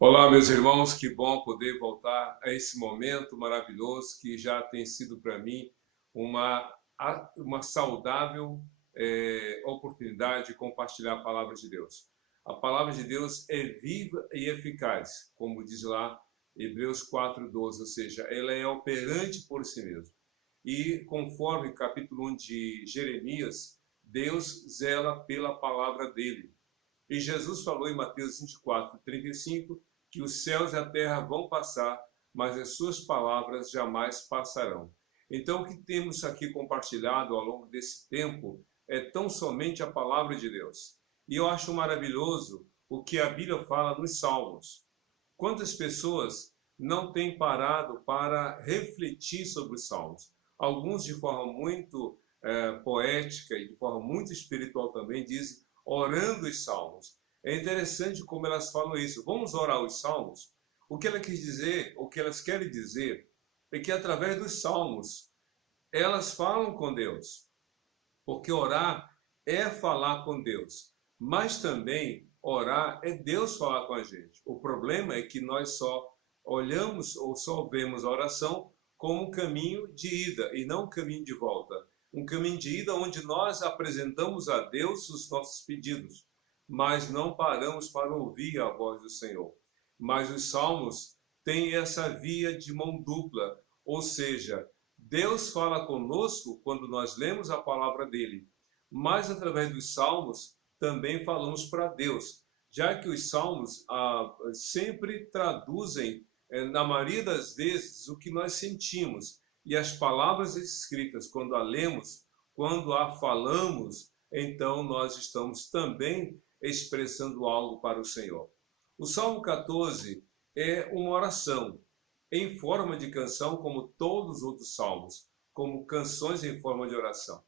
Olá, meus irmãos, que bom poder voltar a esse momento maravilhoso que já tem sido para mim uma, uma saudável oportunidade de compartilhar a palavra de Deus. A palavra de Deus é viva e eficaz, como diz lá Hebreus 4:12, ou seja, ela é operante por si mesma. E conforme o capítulo 1 de Jeremias, Deus zela pela palavra dele. E Jesus falou em Mateus 24:35 que os céus e a terra vão passar, mas as suas palavras jamais passarão. Então, o que temos aqui compartilhado ao longo desse tempo é tão somente a palavra de Deus. E eu acho maravilhoso o que a Bíblia fala nos Salmos. Quantas pessoas não têm parado para refletir sobre os Salmos? Alguns, de forma muito poética e de forma muito espiritual também, dizem orando os Salmos. É interessante como elas falam isso. Vamos orar os Salmos? O que ela quis dizer, o que elas querem dizer, é que através dos Salmos elas falam com Deus. Porque orar é falar com Deus, mas também orar é Deus falar com a gente. O problema é que nós só olhamos ou só vemos a oração como um caminho de ida e não um caminho de volta. Um caminho de ida onde nós apresentamos a Deus os nossos pedidos, mas não paramos para ouvir a voz do Senhor. Mas os salmos têm essa via de mão dupla, ou seja, Deus fala conosco quando nós lemos a palavra dele, mas através dos salmos também falamos para Deus, já que os salmos sempre traduzem, na maioria das vezes, o que nós sentimos. E as palavras escritas, quando a lemos, quando a falamos, então nós estamos também expressando algo para o Senhor. O Salmo 14 é uma oração em forma de canção, como todos os outros salmos, como canções em forma de oração.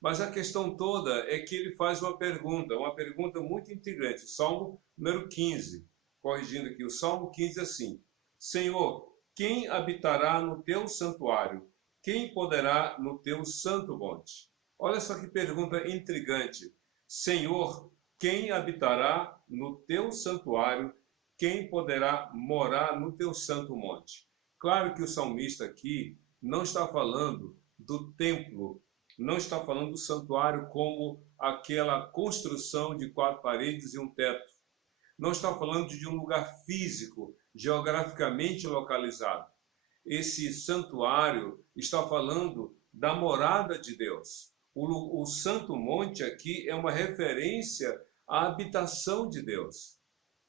Mas a questão toda é que ele faz uma pergunta muito intrigante. Salmo número 15, corrigindo aqui, o Salmo 15 assim: Senhor, quem habitará no teu santuário? Quem poderá no teu santo monte? Olha só que pergunta intrigante. Senhor, quem habitará no teu santuário? Quem poderá morar no teu santo monte? Claro que o salmista aqui não está falando do templo, não está falando do santuário como aquela construção de 4 paredes e um teto. Não está falando de um lugar físico, geograficamente localizado. Esse santuário está falando da morada de Deus. O Santo Monte aqui é uma referência à habitação de Deus.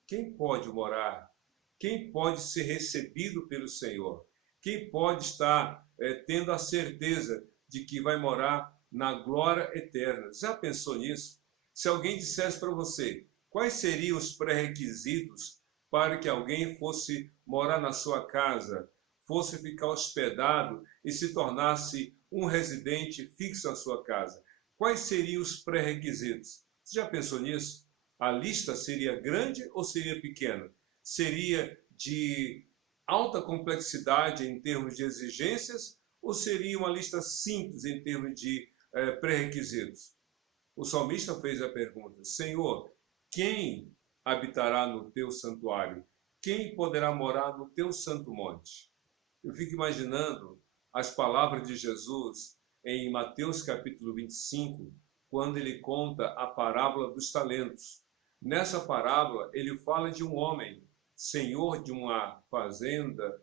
Quem pode morar? Quem pode ser recebido pelo Senhor? Quem pode estar tendo a certeza de que vai morar na glória eterna? Já pensou nisso? Se alguém dissesse para você quais seriam os pré-requisitos para que alguém fosse morar na sua casa, fosse ficar hospedado e se tornasse um residente fixo na sua casa, quais seriam os pré-requisitos? Você já pensou nisso? A lista seria grande ou seria pequena? Seria de alta complexidade em termos de exigências ou seria uma lista simples em termos de pré-requisitos? O salmista fez a pergunta: Senhor, quem habitará no teu santuário? Quem poderá morar no teu santo monte? Eu fico imaginando as palavras de Jesus em Mateus capítulo 25, quando ele conta a parábola dos talentos. Nessa parábola, ele fala de um homem, senhor de uma fazenda,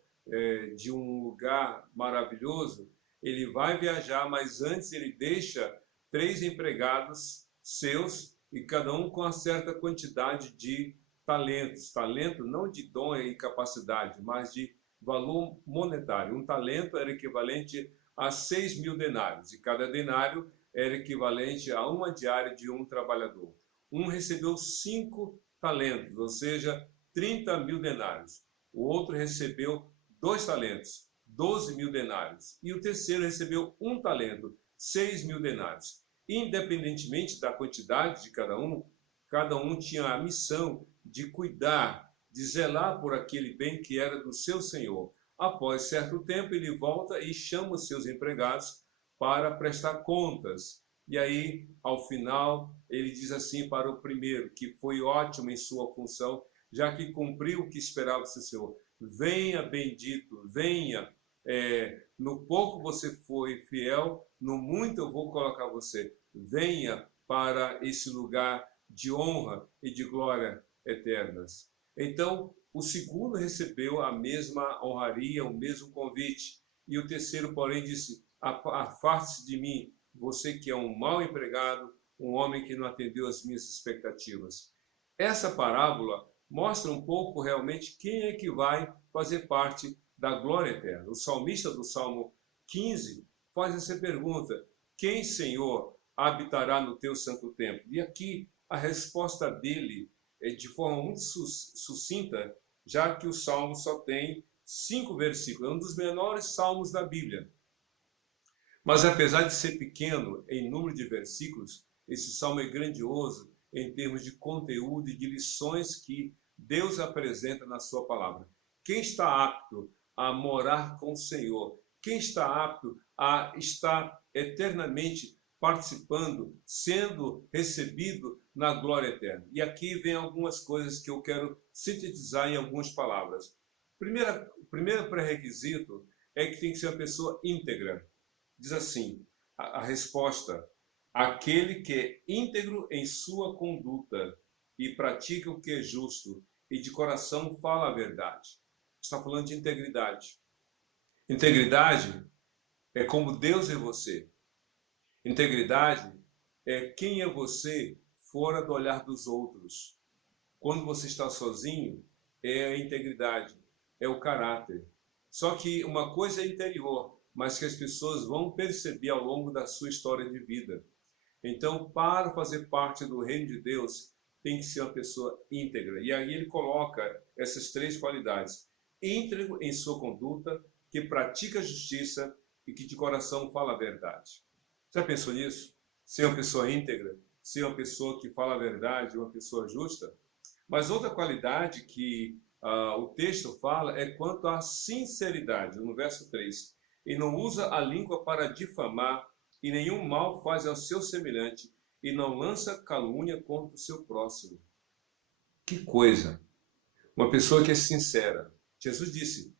de um lugar maravilhoso. Ele vai viajar, mas antes ele deixa 3 empregados seus, e cada um com uma certa quantidade de talentos. Talento não de dom e capacidade, mas de valor monetário. Um talento era equivalente a 6.000 denários, e cada denário era equivalente a uma diária de um trabalhador. Um recebeu 5 talentos, ou seja, 30.000 denários. O outro recebeu 2 talentos, 12.000 denários. E o terceiro recebeu 1 talento, 6.000 denários. Independentemente da quantidade de cada um tinha a missão de cuidar, de zelar por aquele bem que era do seu senhor. Após certo tempo, ele volta e chama os seus empregados para prestar contas. E aí, ao final, ele diz assim para o primeiro, que foi ótimo em sua função, já que cumpriu o que esperava do Senhor. Venha, bendito, venha. No pouco você foi fiel, no muito eu vou colocar você. Venha para esse lugar de honra e de glória eternas. Então, o segundo recebeu a mesma honraria, o mesmo convite. E o terceiro, porém, disse: afaste-se de mim, você que é um mau empregado, um homem que não atendeu às minhas expectativas. Essa parábola mostra um pouco realmente quem é que vai fazer parte da glória eterna. O salmista do Salmo 15 faz essa pergunta: quem, Senhor, habitará no teu santo templo? E aqui a resposta dele é de forma muito sucinta, já que o Salmo só tem 5 versículos, é um dos menores salmos da Bíblia. Mas apesar de ser pequeno em número de versículos, esse salmo é grandioso em termos de conteúdo e de lições que Deus apresenta na sua palavra. Quem está apto a morar com o Senhor? Quem está apto a estar eternamente participando, sendo recebido na glória eterna? E aqui vem algumas coisas que eu quero sintetizar em algumas palavras. O primeiro pré-requisito é que tem que ser uma pessoa íntegra. Diz assim, a resposta: aquele que é íntegro em sua conduta e pratica o que é justo e de coração fala a verdade. Está falando de integridade. Integridade é como Deus é você. Integridade é quem é você fora do olhar dos outros. Quando você está sozinho, é a integridade, é o caráter. Só que uma coisa é interior, mas que as pessoas vão perceber ao longo da sua história de vida. Então, para fazer parte do reino de Deus, tem que ser uma pessoa íntegra. E aí ele coloca essas 3 qualidades: íntegro em sua conduta, que pratica a justiça e que de coração fala a verdade. Já pensou nisso? Ser uma pessoa íntegra, ser uma pessoa que fala a verdade, uma pessoa justa? Mas outra qualidade que o texto fala é quanto à sinceridade, no verso 3. E não usa a língua para difamar, e nenhum mal faz ao seu semelhante, e não lança calúnia contra o seu próximo. Que coisa! Uma pessoa que é sincera. Jesus disse: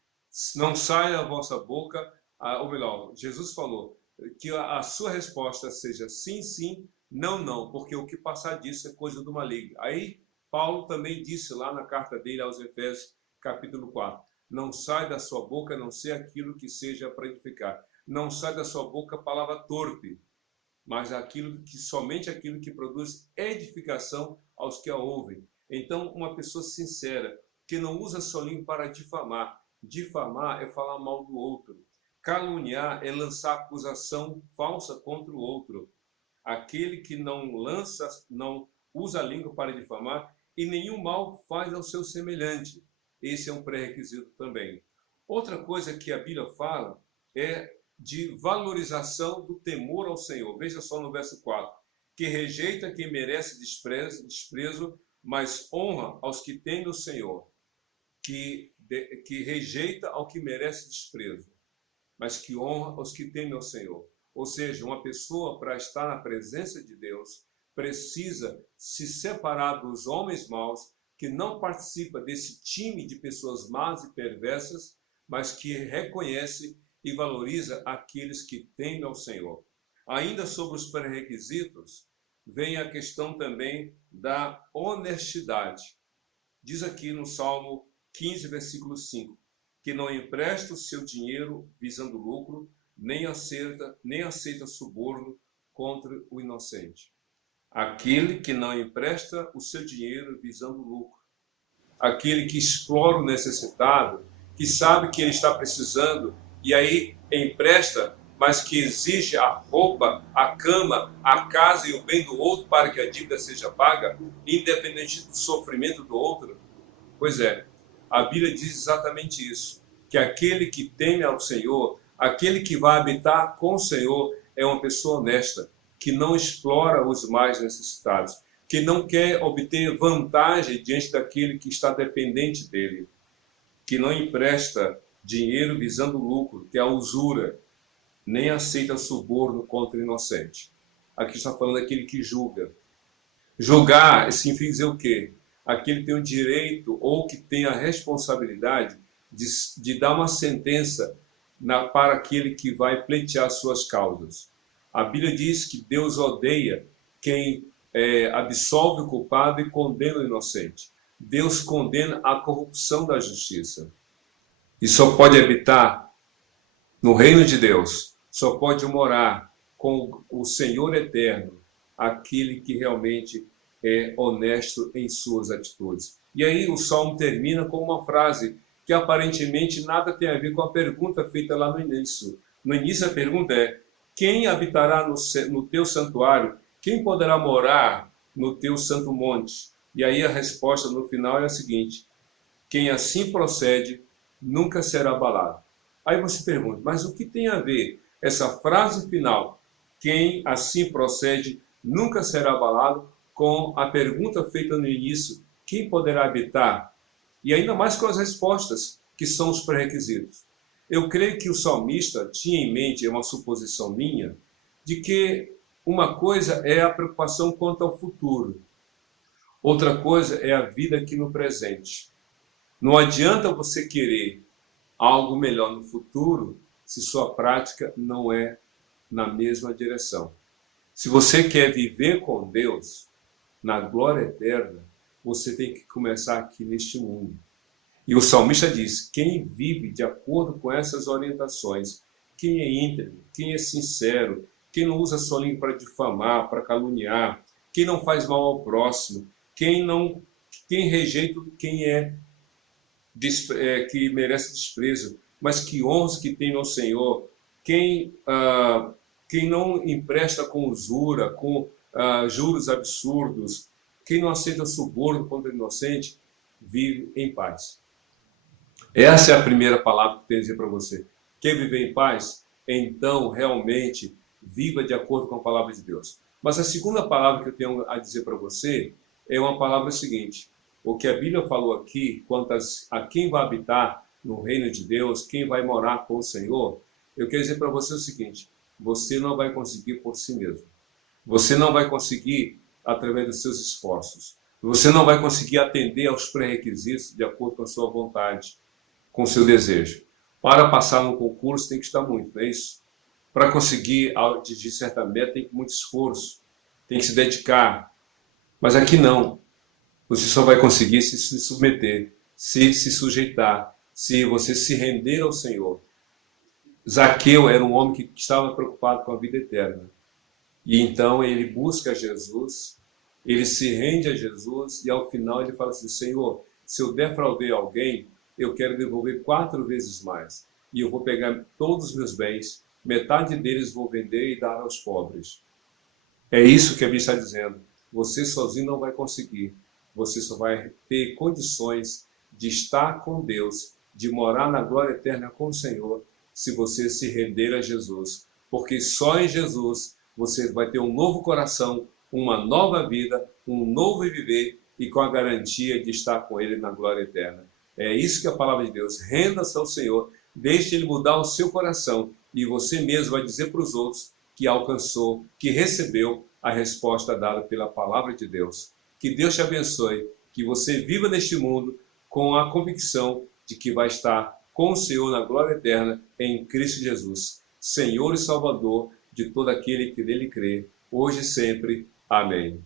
não saia da vossa boca, ou melhor, Jesus falou que a sua resposta seja sim, sim, não, não, porque o que passar disso é coisa do maligno. Aí Paulo também disse lá na carta dele aos Efésios, capítulo 4, não sai da sua boca a não ser aquilo que seja para edificar. Não sai da sua boca palavra torpe, mas somente aquilo que produz edificação aos que a ouvem. Então, uma pessoa sincera, que não usa sua língua para difamar. Difamar é falar mal do outro. Caluniar é lançar acusação falsa contra o outro. Aquele que não usa a língua para difamar e nenhum mal faz ao seu semelhante. Esse é um pré-requisito também. Outra coisa que a Bíblia fala é de valorização do temor ao Senhor. Veja só no verso 4. Que rejeita quem merece desprezo, mas honra aos que temem o Senhor. Que rejeita ao que merece desprezo, mas que honra aos que temem ao Senhor. Ou seja, uma pessoa, para estar na presença de Deus, precisa se separar dos homens maus, que não participa desse time de pessoas más e perversas, mas que reconhece e valoriza aqueles que temem ao Senhor. Ainda sobre os pré-requisitos, vem a questão também da honestidade. Diz aqui no Salmo 15, versículo 5, que não empresta o seu dinheiro visando lucro, nem aceita suborno contra o inocente. Aquele que não empresta o seu dinheiro visando lucro. Aquele que explora o necessitado, que sabe que ele está precisando, e aí empresta, mas que exige a roupa, a cama, a casa e o bem do outro para que a dívida seja paga, independente do sofrimento do outro. Pois é, a Bíblia diz exatamente isso, que aquele que teme ao Senhor, aquele que vai habitar com o Senhor, é uma pessoa honesta, que não explora os mais necessitados, que não quer obter vantagem diante daquele que está dependente dele, que não empresta dinheiro visando lucro, que é a usura, nem aceita suborno contra o inocente. Aqui está falando daquele que julga. Julgar significa dizer o quê? aquele tem o direito ou que tem a responsabilidade de dar uma sentença para aquele que vai pleitear suas causas. A Bíblia diz que Deus odeia quem absolve o culpado e condena o inocente. Deus condena a corrupção da justiça. E só pode habitar no reino de Deus, só pode morar com o Senhor eterno, aquele que realmente é honesto em suas atitudes. E aí o Salmo termina com uma frase que aparentemente nada tem a ver com a pergunta feita lá no início. No início a pergunta é: quem habitará no teu santuário? Quem poderá morar no teu santo monte? E aí a resposta no final é a seguinte: quem assim procede nunca será abalado. Aí você pergunta, mas o que tem a ver essa frase final, quem assim procede nunca será abalado, com a pergunta feita no início, quem poderá habitar? E ainda mais com as respostas, que são os pré-requisitos. Eu creio que o salmista tinha em mente, é uma suposição minha, de que uma coisa é a preocupação quanto ao futuro, outra coisa é a vida aqui no presente. Não adianta você querer algo melhor no futuro se sua prática não é na mesma direção. Se você quer viver com Deus na glória eterna, você tem que começar aqui neste mundo. E o salmista diz: quem vive de acordo com essas orientações, quem é íntegro, quem é sincero, quem não usa sua língua para difamar, para caluniar, quem não faz mal ao próximo, quem rejeita quem que merece desprezo, mas que honra os que tem no Senhor, quem não empresta com usura, com juros absurdos, quem não aceita suborno contra o inocente, vive em paz. Essa é a primeira palavra que eu tenho a dizer para você. Quer viver em paz? Então, realmente, viva de acordo com a palavra de Deus. Mas a segunda palavra que eu tenho a dizer para você é uma palavra seguinte: o que a Bíblia falou aqui, quanto a quem vai habitar no reino de Deus, quem vai morar com o Senhor, eu quero dizer para você o seguinte: você não vai conseguir por si mesmo. Você não vai conseguir através dos seus esforços. Você não vai conseguir atender aos pré-requisitos de acordo com a sua vontade, com o seu desejo. Para passar num concurso tem que estudar muito, não é isso? Para conseguir atingir certa meta tem muito esforço, tem que se dedicar. Mas aqui não. Você só vai conseguir se submeter, se sujeitar, se você se render ao Senhor. Zaqueu era um homem que estava preocupado com a vida eterna. E então ele busca Jesus, ele se rende a Jesus e ao final ele fala assim: Senhor, se eu defraudei alguém, eu quero devolver 4 vezes mais. E eu vou pegar todos os meus bens, metade deles vou vender e dar aos pobres. É isso que a Bíblia está dizendo. Você sozinho não vai conseguir. Você só vai ter condições de estar com Deus, de morar na glória eterna com o Senhor, se você se render a Jesus. Porque só em Jesus você vai ter um novo coração, uma nova vida, um novo viver e com a garantia de estar com Ele na glória eterna. É isso que a palavra de Deus. Renda-se ao Senhor, deixe Ele mudar o seu coração e você mesmo vai dizer para os outros que alcançou, que recebeu a resposta dada pela palavra de Deus. Que Deus te abençoe, que você viva neste mundo com a convicção de que vai estar com o Senhor na glória eterna em Cristo Jesus, Senhor e Salvador de todo aquele que nele crê, hoje e sempre. Amém.